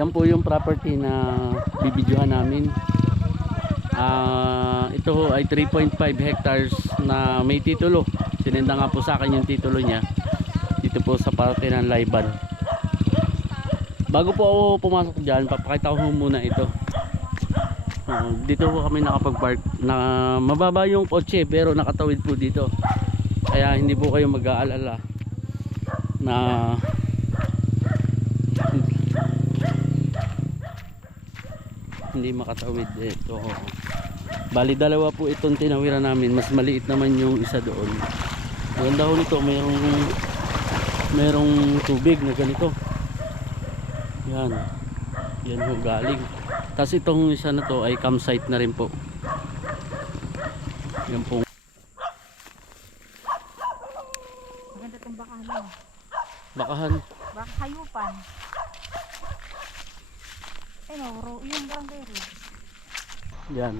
Yan po yung property na bibidyohan namin. Ito ho ay 3.5 hectares na may titulo. Sinenda nga po sa akin yung titulo niya dito po sa parte ng Layban. Bago po ako pumasok dyan, papakita ko muna ito. Dito po kami nakapag-park na mababa yung kotse pero nakatawid po dito. Kaya hindi po kayo mag-aalala na hindi makatawid ito. Bali dalawa po itong tinawiran namin, mas maliit naman yung isa doon. Maganda ho nito, mayroong tubig na ganito. Yan ho galing. Tapos itong isa na to ay campsite na rin po. Yan po. Maganda itong bakahan. Bakahan. Bakayupan. Yung barangay road. Yan.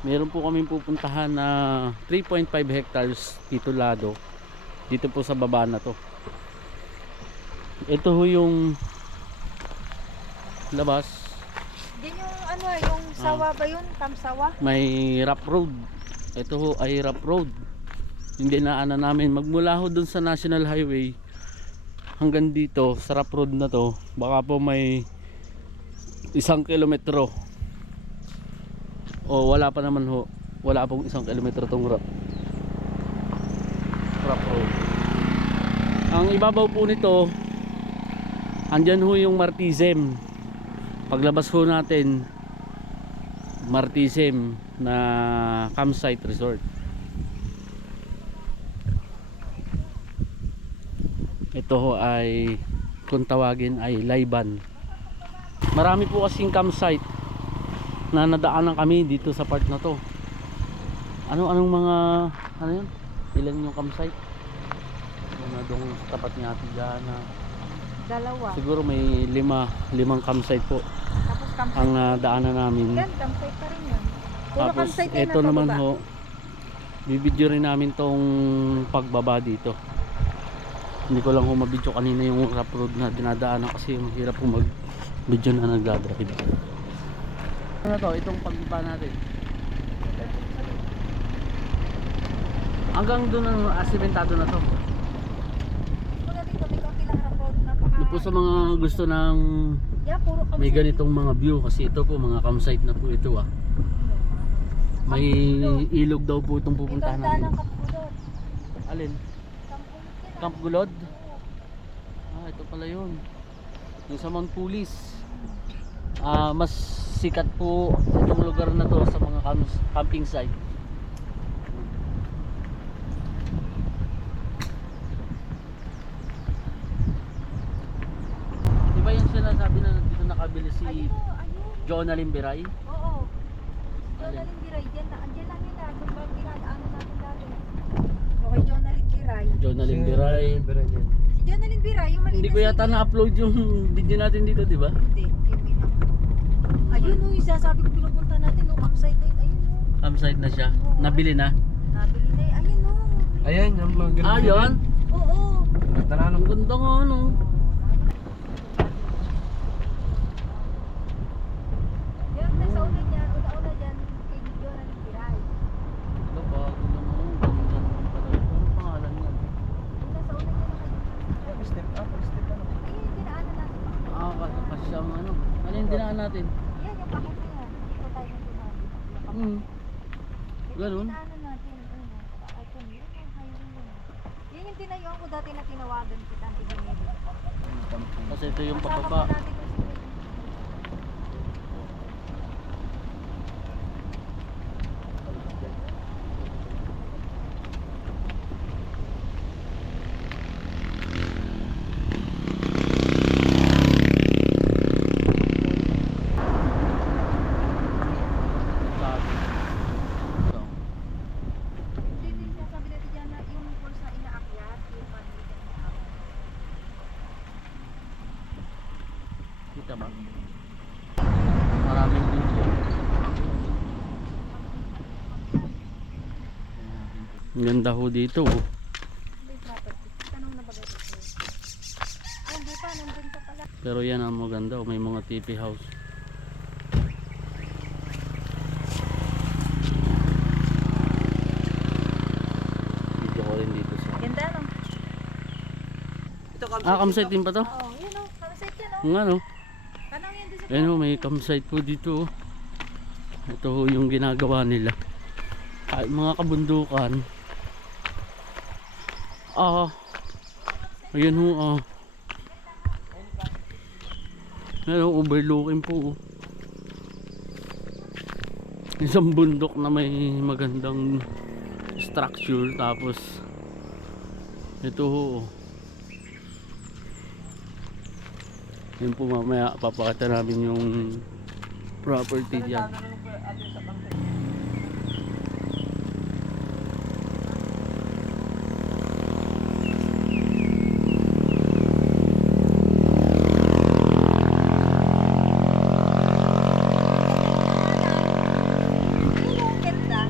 Meron po kaming pupuntahan na 3.5 hectares titulado dito po sa baba na to. Ito ho yung labas. Yan yung yung sawa ba yun? Tamsawa? May rough road. Ito ho ay rough road. Hindi naanan namin magmula ho dun sa National Highway hanggang dito sa rough road na to. Baka po may 1 kilometro. O wala pa naman ho. Wala pong 1 kilometro tong rough road. Ang ibabaw po nito, andyan ho yung Martisem. Paglabas ho natin, Martisem na campsite resort. Ito ho ay kung tawagin ay Layban. Marami po kasing campsite na nadaanan kami dito sa part na to. Anong mga yun? Ilan yung campsite? Doon sa tapat ni Ate Jana. Dalawa. Siguro may limang campsite po. Tapos campsite. Ang daanan namin. Yan, campsite pa rin yan. Puro Tapos campsite yan ito ang naman pababa. ho, bibidyo rin namin tong pagbaba dito. Hindi ko lang ho mabidyo kanina yung rough road na dinadaanan kasi mahirap po mag-video na nagdadrive. Ano to? Itong pagbaba natin. Hanggang doon ang asimentado na to. Mula dito, may konti lang ang road na Ito po sa mga gusto ng puro campsite. may ganitong mga view kasi ito po mga campsite na po ito ah. May ilog daw po itong pupuntahan Ito ang natin. daan ng Kapulot. Alin? Kampulot yan. Camp Gulod? Ito pala yun. Yung sa Mount Pulis. Mas sikat po itong lugar na to sa mga camping site. Di ba yung sinasabi na dito nakabili si Ayun. Jonalyn Biray? Oo. Jonalyn Biray. Diyan lang yun na. Kung ba pinadaanan natin dati. Okay, Jonalyn Biray. Jonalyn Biray. Si Jonalyn Biray, yung maliit Hindi na ko yata singit. na-upload yung video natin dito, di ba? Hindi. Ayun o, yung sasabi ko pinupunta natin. O, campsite na yun. Ayun o. Campsite na siya. Nabili na. Nabili na yun. Ayun o. Ayan, yung mga ganun. Yun. Oo. Ang ganda nga ano. Yan, nasa una dyan. Una dyan. Kay Jonalyn Biray. Ito bago lang mo. Ganda naman pala. Anong pangalan niya? Yung nasa una dyan. Step up, step up. Ayun yung dinaanan natin. Kasi siyang ano. Ano yung dinaan natin? Yan, yung pakit na yan. Dito tayo ng dinaanan. Ganun. Dinaanan natin. Ayun, ito, yun yung highway yun. Yan yung tinayuan ko dati na tinawagan kita ang Pinili. Kasi ito yung pababa. Kita ba? Maraming dito. Ang ganda ho dito. Tanong na bagay dito. Ay, dito pa, nandun ka pala. Pero yan ang maganda, oh, may mga TP house. Video ko rin dito sa... Maganda no? Ito kami. campsite din pa to? Oo, yun o. Kamasite yan o. Nga no? Kanang yan doon sa Ayan oh, may campsite po dito oh. Ito ho yung ginagawa nila. Ay, mga kabundukan. Ayan ho Ayan ho, overlooking po oh. Isang bundok na may magandang structure. Tapos ito ho oh. Yun po, mamaya papakita namin yung property dyan. yung ganda.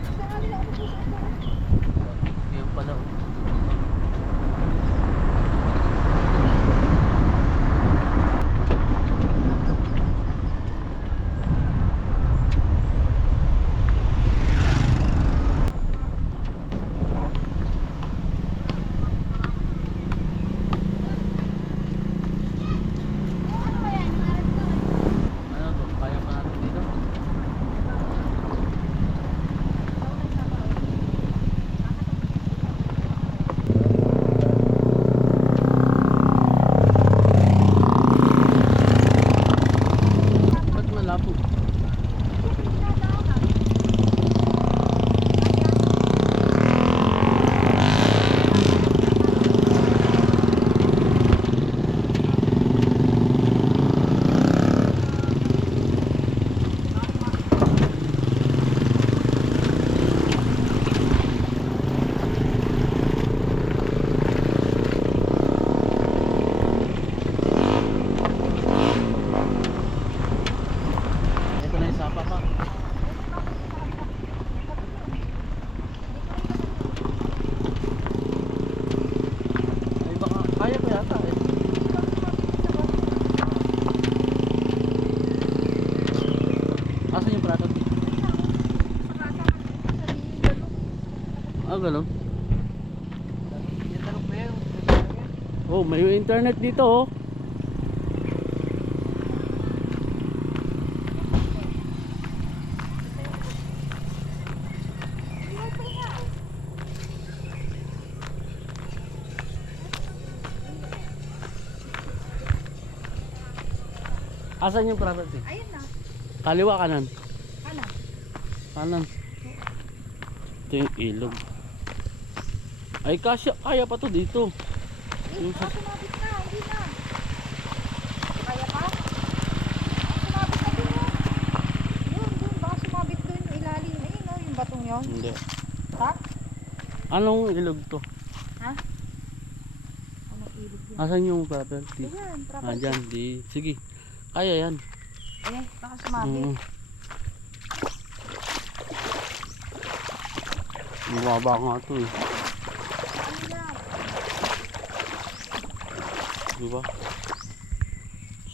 Gusto nga nila ako puso ito. Yun pala oh. Ano to? Kaya pa natin dito? Ba't malabo? Ito na yung sapa pa. Ay baka kaya pa yata eh. Asan yung prato? Gano'n? Yung tanong pa yan. Oh, may internet dito oh. Asan yung property? Ayun na. Kaliwa kanan? Ano? Kanan. Ito yung ilog. Ay kaya pa to dito. Yung Baka sumabit na. Hindi na. Kaya pa? Sumabit na dun yun. Yun. Baka sumabit dun yung ilalim. Ayun o, yung batong yun. Hindi. Ha? Anong ilog to? Ha? Anong ilog yun? Asan yung property? Ayan, Ah, dyan. Sige. Kaya yan. Eh, baka sumabit. Mababa nga to eh. Ano yan? Diba?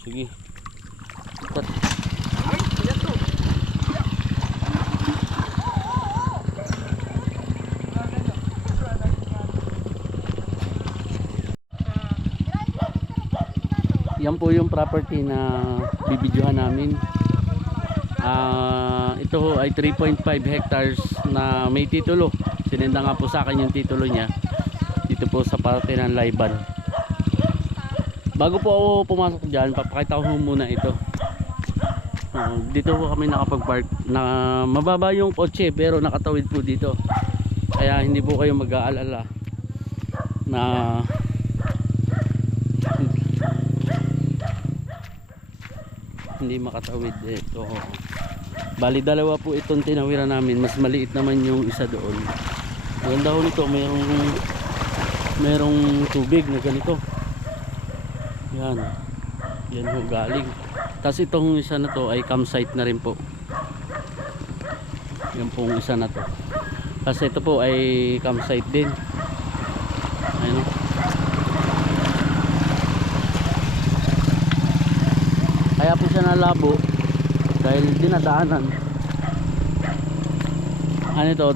Sige. Cut. Ay, yan to. Yan po yung property na bibidyohan namin. Ito ho ay 3.5 hectares na may titulo. Sinenda nga po sa akin yung titulo niya dito po sa parte ng Layban. Bago po ako pumasok dyan, papakita ko muna ito. Dito po kami nakapag-park na mababa yung kotse pero nakatawid po dito. Kaya hindi po kayo mag-aalala na hindi makatawid ito. Bali dalawa po itong tinawiran namin, mas maliit naman yung isa doon. Maganda ho nito, merong tubig na ganito. Yan ho galing. Tapos itong isa na to ay campsite na rin po. Yan pong isa na to. Kasi ito po ay campsite din. Ayun. Kaya po siya nalabo dahil dinadaanan. Ano ito?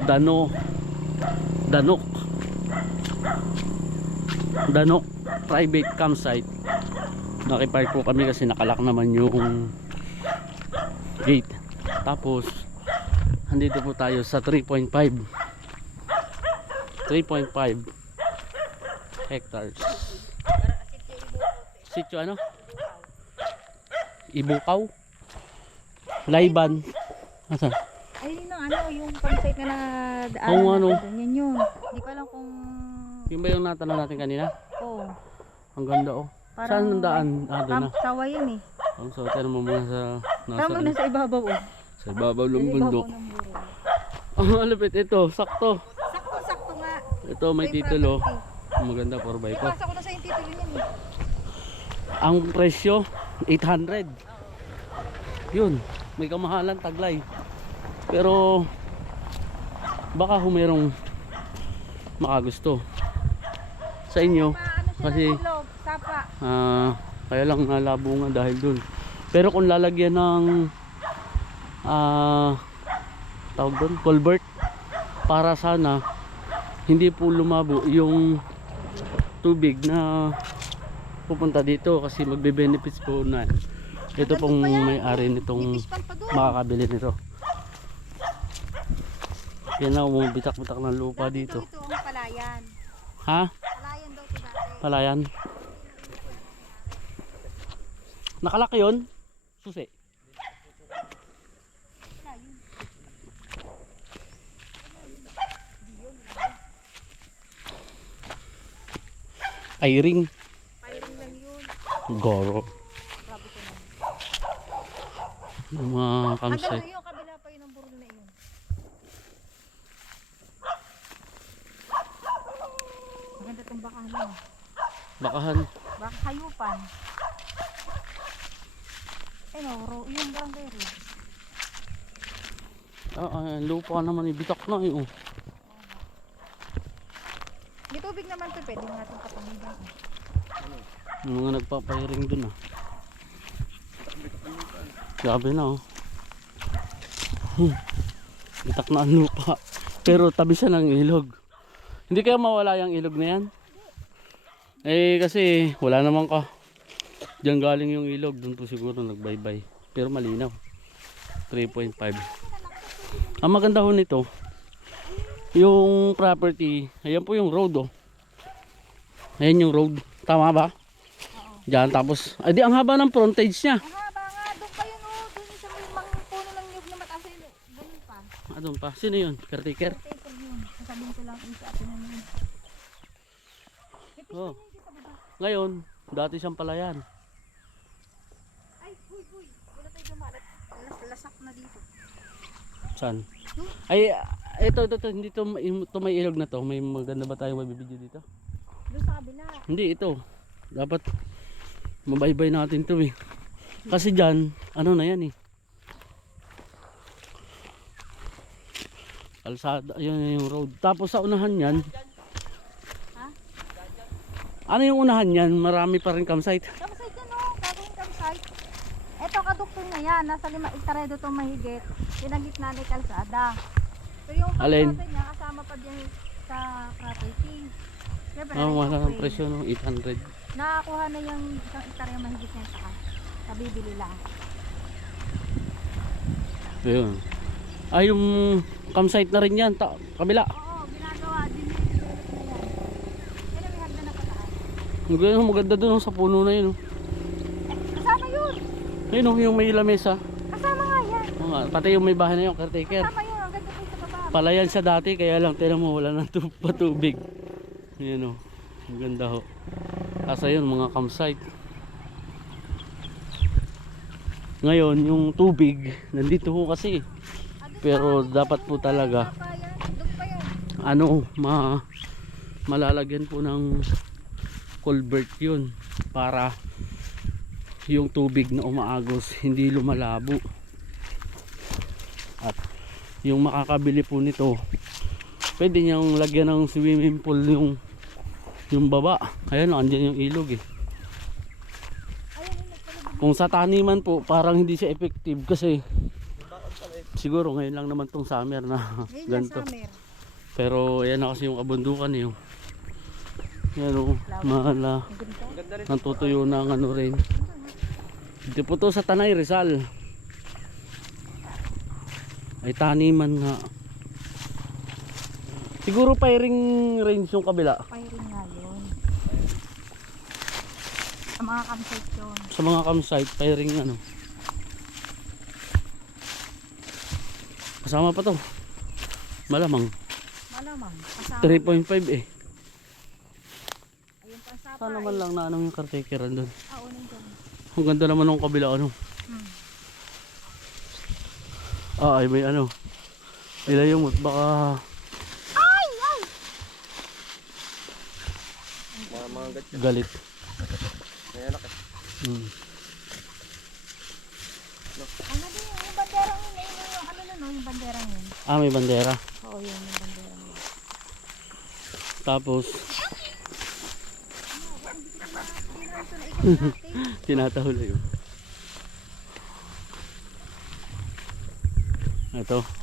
Danok private campsite. Nakipark po kami kasi nakalak naman yung gate. Tapos andito po tayo sa 3.5 hectares. Sitio ano? Ibukaw? Layban. Asan? Ayun yung ano, yung campsite na nadaanan Oo, ano? natin. Yan yun. Hindi ko alam kung... Yung ba yung natanong natin kanina? Oo. Ang ganda oh. Saan ang daan? Ah, doon na. Camp Sawa yun eh. So, tanong mo muna sa Tama na sa ibabaw oh. sa ibabaw ng Sa bundok. ibabaw ng buro. Ang malapit ito, sakto. Sakto nga. Ito may May titulo. property. Maganda 4x4. Ipasa ko na sa yung titulo niyan eh. Ang presyo 800. Yun, may kamahalan taglay. Pero baka humerong makagusto sa inyo kasi Sapa. kaya lang nalabo nga dahil dun. Pero kung lalagyan ng tawag doon, culvert, para sana hindi po lumabo yung tubig na pupunta dito kasi magbe-benefits po na ito pong may-ari nitong makakabili nito. Yan na, umubitak-bitak ng lupa dito. Ito ang palayan. Ha? Palayan daw ito dati. Palayan. Nakalaki yun? Susi. Airing. Pairing lang yun. Goro. Grabe ko na. Yung mga Hanggang campsite. doon yung kabila pa yun ang burol na yun. Maganda itong bakahan. Bakahan. Baka hayupan. Eh no, yung barangay rin. Lupa naman ibitak na eh. Oh. May tubig naman ito, pwede natin patamigan. Yung mga nagpapairing dun ah. Grabe na oh. Bitak na ang lupa. Pero tabi siya ng ilog. Hindi kaya mawala yung ilog na yan? Eh kasi wala naman ka. Diyan galing yung ilog. Doon po siguro nagbaybay. Pero malinaw. 3.5. Ang maganda ho nito, yung property, ayan po yung road oh. Ayan yung road. Tama ba? Diyan tapos, ay di ang haba ng frontage niya. Ang haba nga, doon pa yun oh. Doon sa may mga puno ng nyug na mataas yun. Ganun pa. Doon pa. Sino yun? Caretaker? Caretaker yun. Sasabihin ko lang yung sa atin na yun. Oh. Ngayon, dati siyang palayan. Ay, huy. Wala tayo dumalat. Lasak na dito. Saan? Ay, ito, hindi to may ilog na to. May maganda ba tayong mabibidyo dito? Doon sa kabila. Hindi, ito. Dapat mabaybay natin to eh. Kasi dyan, ano na yan eh. Kalsada, yun yung road. Tapos sa unahan yan. Ha? Ano yung unahan yan? Marami pa rin campsite. Campsite yan oh. Gagawin campsite. Eto kadukton na yan. Nasa 5 hektarya to mahigit. Pinagitna na yung kalsada. Pero yung Alin? kalsada niya kasama pa din sa property. Siyempre, Wala ng okay. presyo no, 800. Nakakuha na yung 1 hektarya mahigit niya sa kabibili lang. Ayun. Ay, yung campsite na rin yan. Kabila. Oo, ginagawa din yung develop na yan. Yan ang may hagdan na pataan. Maganda doon sa puno na yun. Oh. Kasama yun! Ayun oh, yung may lamesa. Kasama nga yan! Oo nga, pati yung may bahay na yung caretaker. Kasama yun! Ang ganda po sa baba. Palayan siya dati, kaya lang tinan mo wala nang patubig. Ayan oh. Ang ganda ho. Kasi yun, mga campsite. Ngayon, yung tubig, nandito ho kasi. Pero dapat po talaga ano, malalagyan po ng culvert yun para yung tubig na umaagos hindi lumalabo. At yung makakabili po nito Pwede niyang lagyan ng swimming pool yung baba. Ayan, andyan yung ilog eh. Kung sa taniman po, parang hindi siya effective kasi siguro ngayon lang naman tong summer na Ngayon na ganito. summer. Pero ayan na kasi yung abundukan eh. Yan o, maala. Ang ganda. Ang ganda rin. Natutuyo na ang ano rin. Dito po to sa Tanay Rizal. Ay taniman nga. Siguro firing range yung kabila. Firing nga yun. Sa mga campsite yun. Sa mga campsite, firing ano. Kasama pa to. Malamang. Malamang. Kasama. 3.5 eh. Ayun pa sa Sana naman lang na anong yung caretakeran doon. Unin dyan. Ang ganda naman ng kabila ano. Ay may ano. Ilayo mo baka Mga ganyan. galit. May anak eh. Ano din yung banderang yun. Ayun yung ano na no, yung banderang yun. Ah, may bandera. Oo, yun yung banderang yun. Tapos tinatahol yun. Ito.